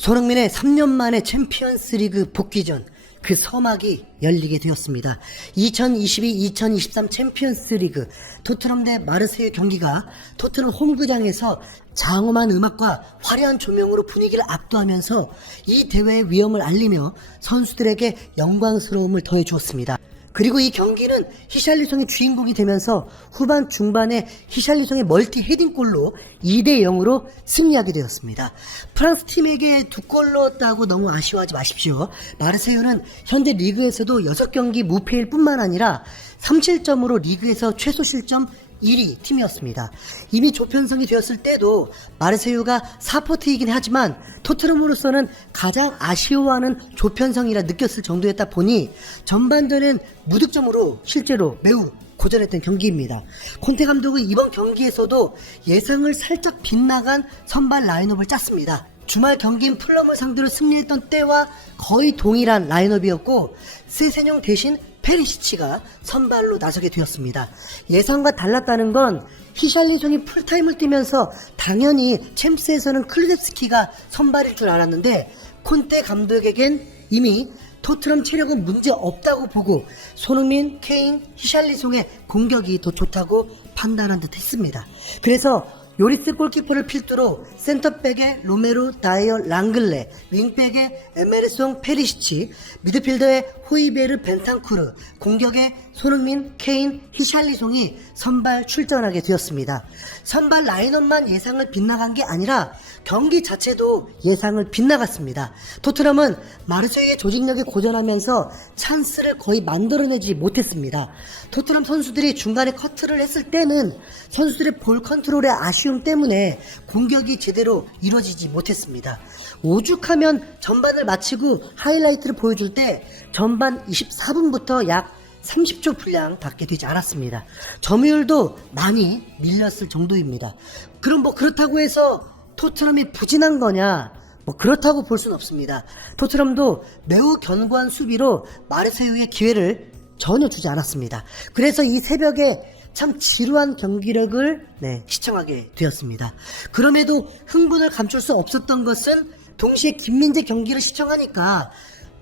손흥민의 3년 만에 챔피언스 리그 복귀전, 그 서막이 열리게 되었습니다. 2022-2023 챔피언스 리그 토트넘 대 마르세유 경기가 토트넘 홈구장에서 장엄한 음악과 화려한 조명으로 분위기를 압도하면서 이 대회의 위험을 알리며 선수들에게 영광스러움을 더해 주었습니다. 그리고 이 경기는 히샬리송이 주인공이 되면서 후반 중반에 히샬리송의 멀티 헤딩골로 2대 0으로 승리하게 되었습니다. 프랑스 팀에게 2골 넣었다고 너무 아쉬워하지 마십시오. 마르세유는 현재 리그에서도 6경기 무패일 뿐만 아니라 3실점으로 리그에서 최소 실점 1위 팀이었습니다. 이미 조편성이 되었을 때도 마르세유가 4포트이긴 하지만 토트넘으로서는 가장 아쉬워하는 조편성이라 느꼈을 정도였다 보니 전반전엔 무득점으로 실제로 매우 고전했던 경기입니다. 콘테 감독은 이번 경기에서도 예상을 살짝 빗나간 선발 라인업을 짰습니다. 주말 경기인 풀럼을 상대로 승리했던 때와 거의 동일한 라인업이었고 세세뇽 대신 페리시치가 선발로 나서게 되었습니다. 예상과 달랐다는 건 히샬리송이 풀타임을 뛰면서 당연히 챔스에서는 클루제스키가 선발일 줄 알았는데 콘테 감독에겐 이미 토트넘 체력은 문제 없다고 보고 손흥민, 케인, 히샬리송의 공격이 더 좋다고 판단한 듯 했습니다. 그래서 요리스 골키퍼를 필두로 센터백의 로메로, 다이어, 랑글레, 윙백의 에메르송, 페리시치, 미드필더의 호이베르, 벤탄쿠르, 공격의 손흥민, 케인, 히샬리송이 선발 출전하게 되었습니다. 선발 라인업만 예상을 빗나간 게 아니라 경기 자체도 예상을 빗나갔습니다. 토트넘은 마르세유의 조직력에 고전하면서 찬스를 거의 만들어내지 못했습니다. 토트넘 선수들이 중간에 커트를 했을 때는 선수들의 볼 컨트롤의 아쉬움 때문에 공격이 제대로 이루어지지 못했습니다. 오죽하면 전반을 마치고 하이라이트를 보여줄 때 전반 24분부터 약 30초 분량 밖에 되지 않았습니다. 점유율도 많이 밀렸을 정도입니다. 그럼 그렇다고 해서 토트넘이 부진한 거냐? 그렇다고 볼 수는 없습니다. 토트넘도 매우 견고한 수비로 마르세유의 기회를 전혀 주지 않았습니다. 그래서 이 새벽에 참 지루한 경기력을 시청하게 되었습니다. 그럼에도 흥분을 감출 수 없었던 것은 동시에 김민재 경기를 시청하니까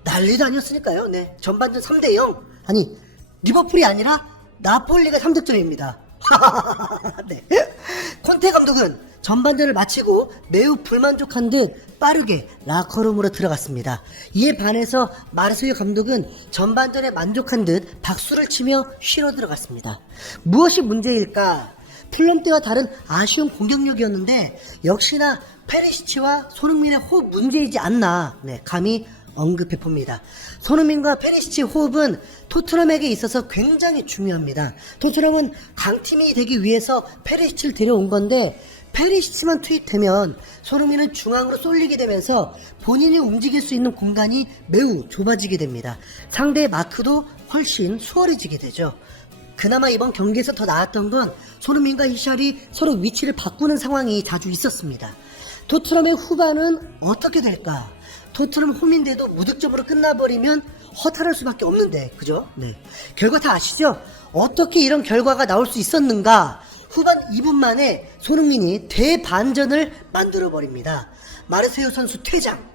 난리도 아니었으니까요. 전반전 3대 0. 아니 리버풀이 아니라 나폴리가 3득점입니다. 콘테 감독은 전반전을 마치고 매우 불만족한 듯 빠르게 라커룸으로 들어갔습니다. 이에 반해서 마르세유 감독은 전반전에 만족한 듯 박수를 치며 쉬러 들어갔습니다. 무엇이 문제일까? 풀럼 때와 다른 아쉬운 공격력이었는데 역시나 페리시치와 손흥민의 호흡 문제이지 않나 감히 언급해 봅니다. 손흥민과 페리시치 호흡은 토트넘에게 있어서 굉장히 중요합니다. 토트넘은 강팀이 되기 위해서 페리시치를 데려온 건데 페리시치만 투입되면 손흥민은 중앙으로 쏠리게 되면서 본인이 움직일 수 있는 공간이 매우 좁아지게 됩니다. 상대의 마크도 훨씬 수월해지게 되죠. 그나마 이번 경기에서 더 나았던 건 손흥민과 히샬이 서로 위치를 바꾸는 상황이 자주 있었습니다. 토트넘의 후반은 어떻게 될까? 토트넘 홈인데도 무득점으로 끝나버리면 허탈할 수밖에 없는데, 그죠? 결과 다 아시죠? 어떻게 이런 결과가 나올 수 있었는가? 후반 2분 만에 손흥민이 대반전을 만들어버립니다. 마르세유 선수 퇴장.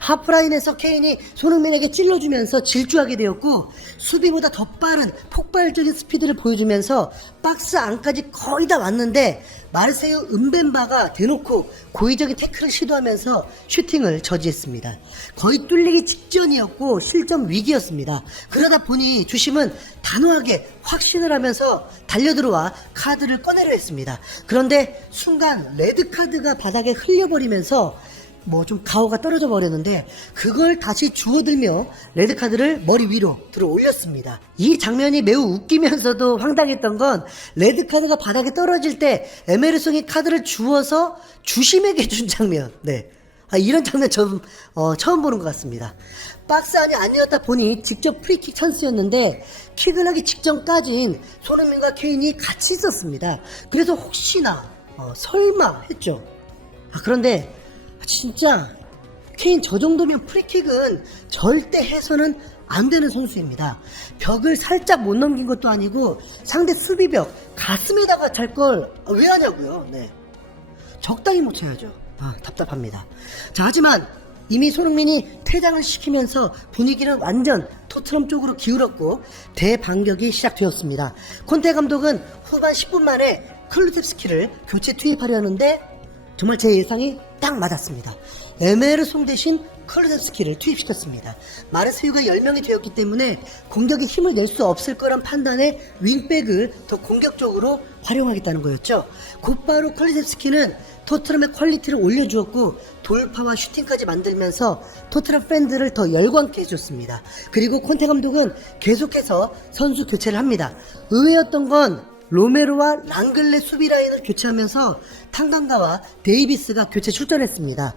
하프라인에서 케인이 손흥민에게 찔러주면서 질주하게 되었고 수비보다 더 빠른 폭발적인 스피드를 보여주면서 박스 안까지 거의 다 왔는데 마르세유 은벤바가 대놓고 고의적인 태클을 시도하면서 슈팅을 저지했습니다. 거의 뚫리기 직전이었고 실점 위기였습니다. 그러다 보니 주심은 단호하게 확신을 하면서 달려들어와 카드를 꺼내려 했습니다. 그런데 순간 레드카드가 바닥에 흘려버리면서 좀 가오가 떨어져 버렸는데 그걸 다시 주워들며 레드카드를 머리 위로 들어 올렸습니다. 이 장면이 매우 웃기면서도 황당했던 건 레드카드가 바닥에 떨어질 때 에메르송이 카드를 주워서 주심에게 준 장면. 이런 장면 처음 보는 것 같습니다. 박스 안이 아니었다 보니 직접 프리킥 찬스였는데 킥을 하기 직전까진 손흥민과 케인이 같이 있었습니다. 그래서 혹시나 설마 했죠. 그런데 진짜 케인 저 정도면 프리킥은 절대 해서는 안 되는 선수입니다. 벽을 살짝 못 넘긴 것도 아니고 상대 수비벽 가슴에다가 찰 걸 왜 하냐고요. 적당히 못 쳐야죠. 답답합니다. 자, 하지만 이미 손흥민이 퇴장을 시키면서 분위기는 완전 토트넘 쪽으로 기울었고 대반격이 시작되었습니다. 콘테 감독은 후반 10분 만에 클루셉스키를 교체 투입하려 하는데 정말 제 예상이 딱 맞았습니다. 에메르송 대신 클루셉스키를 투입시켰습니다. 마르세유가 10명이 되었기 때문에 공격에 힘을 낼 수 없을 거란 판단에 윙백을 더 공격적으로 활용하겠다는 거였죠. 곧바로 클루셉스키는 토트넘의 퀄리티를 올려주었고 돌파와 슈팅까지 만들면서 토트넘 팬들을 더 열광케 해줬습니다. 그리고 콘테 감독은 계속해서 선수 교체를 합니다. 의외였던 건 로메로와 랑글레 수비 라인을 교체하면서 탕강가와 데이비스가 교체 출전했습니다.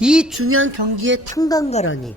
이 중요한 경기에 탕강가라니.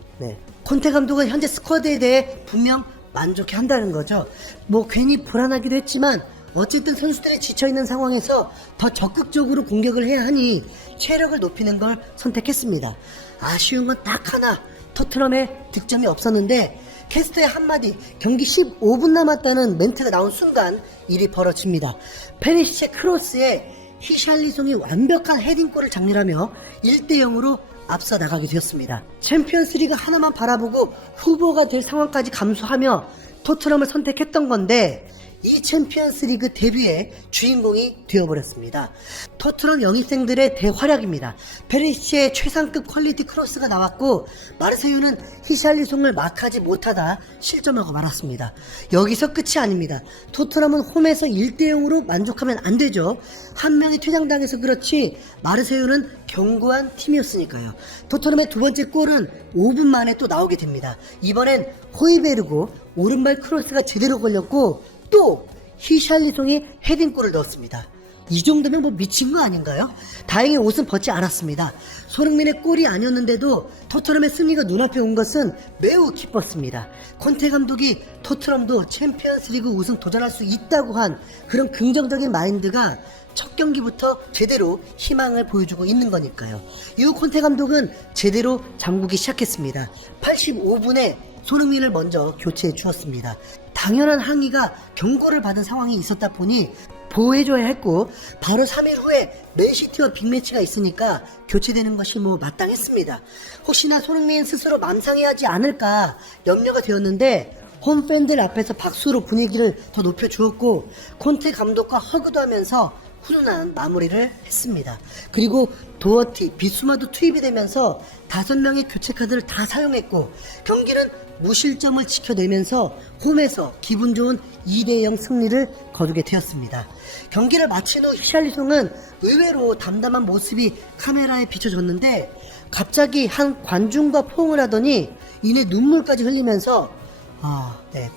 콘테 감독은 현재 스쿼드에 대해 분명 만족해 한다는 거죠. 뭐 괜히 불안하기도 했지만 어쨌든 선수들이 지쳐있는 상황에서 더 적극적으로 공격을 해야 하니 체력을 높이는 걸 선택했습니다. 아쉬운 건 딱 하나, 토트넘에 득점이 없었는데 캐스터의 한마디, 경기 15분 남았다는 멘트가 나온 순간 일이 벌어집니다. 페리시치의 크로스에 히샬리송이 완벽한 헤딩골을 장렬하며 1대0으로 앞서 나가게 되었습니다. 챔피언스리그 하나만 바라보고 후보가 될 상황까지 감수하며 토트넘을 선택했던 건데 이 챔피언스리그 데뷔의 주인공이 되어버렸습니다. 토트넘 영입생들의 대활약입니다. 페리시치의 최상급 퀄리티 크로스가 나왔고 마르세유는 히샬리송을 막하지 못하다 실점하고 말았습니다. 여기서 끝이 아닙니다. 토트넘은 홈에서 1대0으로 만족하면 안 되죠. 한 명이 퇴장당해서 그렇지 마르세유는 견고한 팀이었으니까요. 토트넘의 두 번째 골은 5분 만에 또 나오게 됩니다. 이번엔 호이베르고 오른발 크로스가 제대로 걸렸고 또 히샬리송이 헤딩골을 넣었습니다. 이 정도면 뭐 미친 거 아닌가요? 다행히 옷은 벗지 않았습니다. 손흥민의 골이 아니었는데도 토트넘의 승리가 눈앞에 온 것은 매우 기뻤습니다. 콘테 감독이 토트넘도 챔피언스리그 우승 도전할 수 있다고 한 그런 긍정적인 마인드가 첫 경기부터 제대로 희망을 보여주고 있는 거니까요. 이후 콘테 감독은 제대로 잠그기 시작했습니다. 85분에 손흥민을 먼저 교체해 주었습니다. 당연한 항의가 경고를 받은 상황이 있었다 보니 보호해줘야 했고 바로 3일 후에 맨시티와 빅매치가 있으니까 교체되는 것이 뭐 마땅했습니다. 혹시나 손흥민 스스로 맘상해하지 않을까 염려가 되었는데 홈팬들 앞에서 박수로 분위기를 더 높여주었고 콘테 감독과 허그도 하면서 훈훈한 마무리를 했습니다. 그리고 도어티, 비수마도 투입이 되면서 5명의 교체 카드를 다 사용했고 경기는 무실점을 지켜내면서 홈에서 기분 좋은 2대0 승리를 거두게 되었습니다. 경기를 마친 후 히샬리송은 의외로 담담한 모습이 카메라에 비춰졌는데 갑자기 한 관중과 포옹을 하더니 이내 눈물까지 흘리면서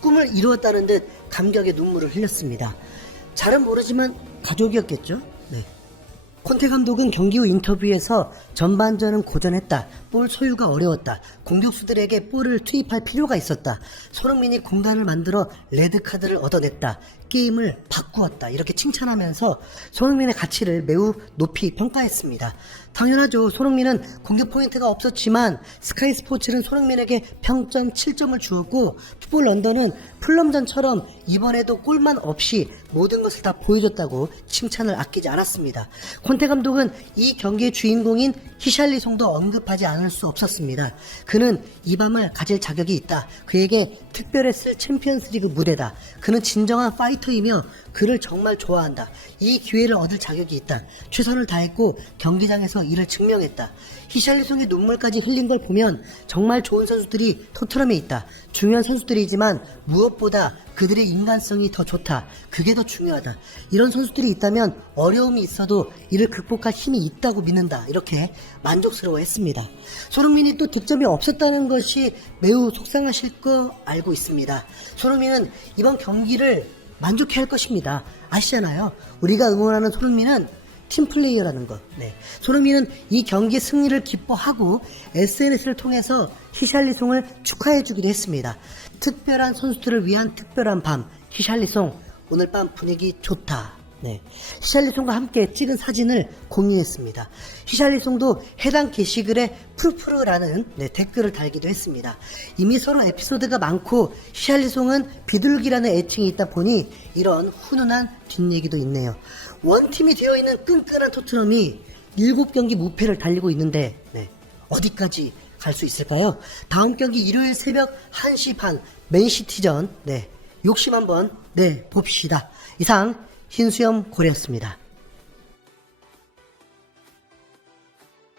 꿈을 이루었다는 듯 감격의 눈물을 흘렸습니다. 잘은 모르지만 가족이었겠죠? 콘테 감독은 경기 후 인터뷰에서 전반전은 고전했다. 볼 소유가 어려웠다. 공격수들에게 볼을 투입할 필요가 있었다. 손흥민이 공간을 만들어 레드카드를 얻어냈다. 게임을 바꾸었다. 이렇게 칭찬하면서 손흥민의 가치를 매우 높이 평가했습니다. 당연하죠. 손흥민은 공격 포인트가 없었지만 스카이 스포츠는 손흥민에게 평점 7점을 주었고 풋볼 런던은 풀럼전처럼 이번에도 골만 없이 모든 것을 다 보여줬다고 칭찬을 아끼지 않았습니다. 콘테 감독은 이 경기의 주인공인 히샬리송도 언급하지 않을 수 없었습니다. 그는 이 밤을 가질 자격이 있다. 그에게 특별했을 챔피언스리그 무대다. 그는 진정한 파이터이며 그를 정말 좋아한다. 이 기회를 얻을 자격이 있다. 최선을 다했고 경기장에서 이를 증명했다. 히샬리송의 눈물까지 흘린 걸 보면 정말 좋은 선수들이 토트넘에 있다. 중요한 선수들이지만 무엇보다 그들의 인간성이 더 좋다. 그게 더 중요하다. 이런 선수들이 있다면 어려움이 있어도 이를 극복할 힘이 있다고 믿는다. 이렇게 만족스러워했습니다. 손흥민이 또 득점이 없었다는 것이 매우 속상하실 거 알고 있습니다. 손흥민은 이번 경기를 만족해야 할 것입니다. 아시잖아요. 우리가 응원하는 손흥민은 팀플레이어라는 것. 손흥민은 이 경기 승리를 기뻐하고 SNS를 통해서 히샬리송을 축하해주기도 했습니다. 특별한 선수들을 위한 특별한 밤. 히샬리송 오늘 밤 분위기 좋다. 히샬리송과 함께 찍은 사진을 공유했습니다. 히샬리송도 해당 게시글에 푸르푸르라는 댓글을 달기도 했습니다. 이미 서로 에피소드가 많고 히샬리송은 비둘기라는 애칭이 있다 보니 이런 훈훈한 뒷얘기도 있네요. 원팀이 되어있는 끈끈한 토트넘이 7경기 무패를 달리고 있는데 어디까지 갈 수 있을까요? 다음 경기 일요일 새벽 1시 반 맨시티전, 네, 욕심 한번 봅시다. 이상 흰수염 고래였습니다.